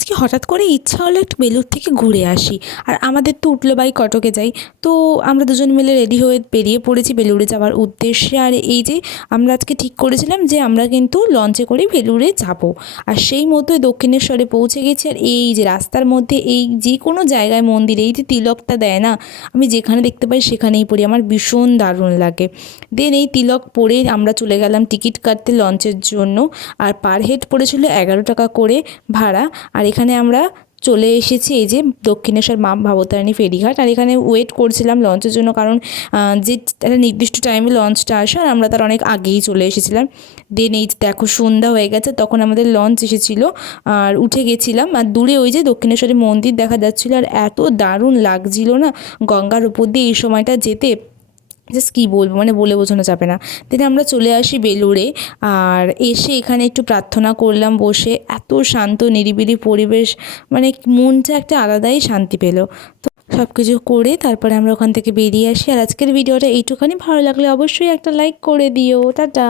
আজকে হঠাৎ করে ইচ্ছা হলো একটু বেলুড় থেকে ঘুরে আসি। আর আমাদের তো উঠলো বাই কটকে যাই। তো আমরা দুজন মিলে রেডি হয়ে বেরিয়ে পড়েছি বেলুড়ে যাওয়ার উদ্দেশ্যে। আর এই যে আমরা আজকে ঠিক করেছিলাম যে আমরা কিন্তু লঞ্চে করে বেলুড়ে যাব। আর সেই মতোই দক্ষিণেশ্বরে পৌঁছে গেছি। আর এই যে রাস্তার মধ্যে এই যে কোনো জায়গায় মন্দিরে এই যে তিলকটা দেয় না, আমি যেখানে দেখতে পাই সেখানেই পড়ি, আমার ভীষণ দারুণ লাগে। দেন এই তিলক পরে আমরা চলে গেলাম টিকিট কাটতে লঞ্চের জন্য। আর পার হেড পড়েছিল 11 টাকা করে ভাড়া। আর এখানে আমরা চলে এসেছি এই যে দক্ষিণেশ্বর মা ভবতারিণী ফেরিঘাট। আর এখানে ওয়েট করছিলাম লঞ্চের জন্য, কারণ যে একটা নির্দিষ্ট টাইমে লঞ্চটা আসে আর আমরা তার অনেক আগেই চলে এসেছিলাম। দেন এই দেখো সন্ধ্যা হয়ে গেছে, তখন আমাদের লঞ্চ এসেছিলো আর উঠে গেছিলাম। আর দূরে ওই যে দক্ষিণেশ্বরের মন্দির দেখা যাচ্ছিলো, আর এত দারুণ লাগছিল না গঙ্গার উপর দিয়ে এই সময়টা যেতে, জাস্ট কী বলবো, মানে বলে বোঝানো যাবে না। দেন আমরা চলে আসি বেলুড়ে। আর এসে এখানে একটু প্রার্থনা করলাম বসে, এত শান্ত নিরিবিলি পরিবেশ, মানে মনটা একটা আলাদাই শান্তি পেল। তো সব কিছু করে তারপরে আমরা ওখান থেকে বেরিয়ে আসি। আর আজকের ভিডিওটা এইটুখানি, ভালো লাগলে অবশ্যই একটা লাইক করে দিও। টাটা।